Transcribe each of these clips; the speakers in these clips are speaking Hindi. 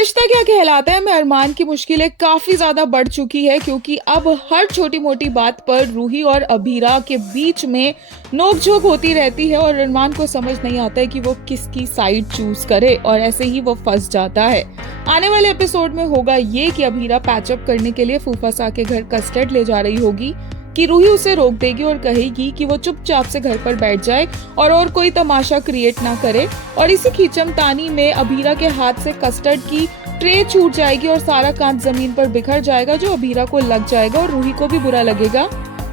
रिश्ता क्या कहलाता है में अरमान की मुश्किलें काफी ज्यादा बढ़ चुकी है क्योंकि अब हर छोटी मोटी बात पर रूही और अभीरा के बीच में नोकझोंक होती रहती है और अरमान को समझ नहीं आता है कि वो किसकी साइड चूज करे और ऐसे ही वो फंस जाता है। आने वाले एपिसोड में होगा ये कि अभीरा पैचअप करने के लिए फूफासा के घर कस्टर्ड ले जा रही होगी कि रूही उसे रोक देगी और कहेगी कि वो चुपचाप से घर पर बैठ जाए और कोई तमाशा क्रिएट ना करे। और इसी खींचमतानी में अभीरा के हाथ से कस्टर्ड की ट्रे छूट जाएगी और सारा कांच जमीन पर बिखर जाएगा जो अभीरा को लग जाएगा और रूही को भी बुरा लगेगा।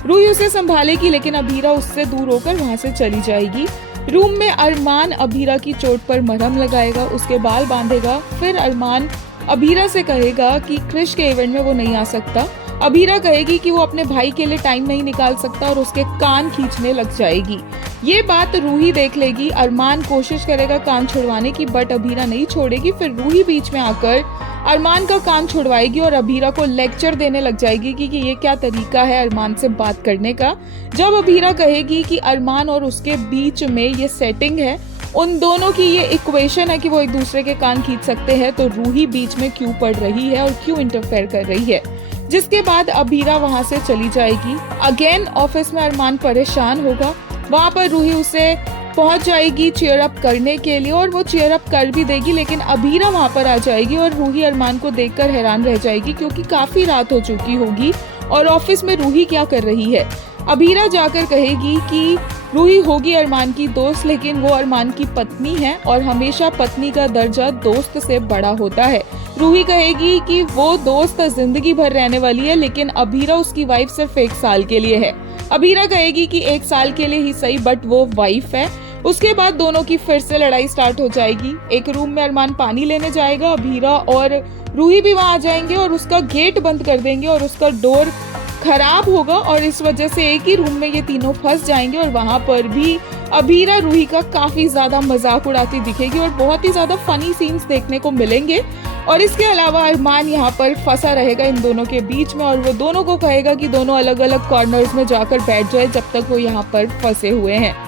रूही उसे संभालेगी लेकिन अभीरा उससे दूर होकर वहाँ से चली जाएगी। रूम में अरमान अभीरा की चोट पर मरहम लगाएगा, उसके बाल बांधेगा। फिर अरमान अभीरा से कहेगा कि क्रिश के इवेंट में वो नहीं आ सकता। अभीरा कहेगी कि वो अपने भाई के लिए टाइम नहीं निकाल सकता और उसके कान खींचने लग जाएगी। ये बात रूही देख लेगी। अरमान कोशिश करेगा कान छुड़वाने की बट अभीरा नहीं छोड़ेगी। फिर रूही बीच में आकर अरमान का कान छुड़वाएगी और अभीरा को लेक्चर देने लग जाएगी कि ये क्या तरीका है अरमान से बात करने का। जब अभीरा कहेगी कि अरमान और उसके बीच में ये सेटिंग है, उन दोनों की ये इक्वेशन है कि वो एक दूसरे के कान खींच सकते हैं, तो रूही बीच में क्यों पड़ रही है और क्यों इंटरफेयर कर रही है। जिसके बाद अभीरा वहां से चली जाएगी। अगेन ऑफिस में अरमान परेशान होगा। वहां पर रूही उसे पहुंच जाएगी चीयर अप करने के लिए और वो चीयर अप कर भी देगी, लेकिन अभीरा वहां पर आ जाएगी और रूही अरमान को देखकर हैरान रह जाएगी क्योंकि काफी रात हो चुकी होगी और ऑफिस में रूही क्या कर रही है। अभीरा जाकर कहेगी कि रूही होगी अरमान की दोस्त लेकिन वो अरमान की पत्नी है और हमेशा पत्नी का दर्जा दोस्त से बड़ा होता है। रूही कहेगी कि वो दोस्त जिंदगी भर रहने वाली है लेकिन अभीरा उसकी वाइफ सिर्फ 1 साल के लिए है। अभीरा कहेगी कि 1 साल के लिए ही सही बट वो वाइफ है। उसके बाद दोनों की फिर से लड़ाई स्टार्ट हो जाएगी। एक रूम में अरमान पानी लेने जाएगा, अभीरा और रूही भी वहां आ जाएंगे और उसका गेट बंद कर देंगे और उसका डोर खराब होगा और इस वजह से एक ही रूम में ये तीनों फंस जाएंगे और वहां पर भी अभीरा रूही का काफी ज्यादा मजाक उड़ाती दिखेगी और बहुत ही ज्यादा फनी सीन्स देखने को मिलेंगे। और इसके अलावा अरमान यहाँ पर फंसा रहेगा इन दोनों के बीच में और वो दोनों को कहेगा कि दोनों अलग अलग कॉर्नर्स में जाकर बैठ जाए जब तक वो यहाँ पर फंसे हुए हैं।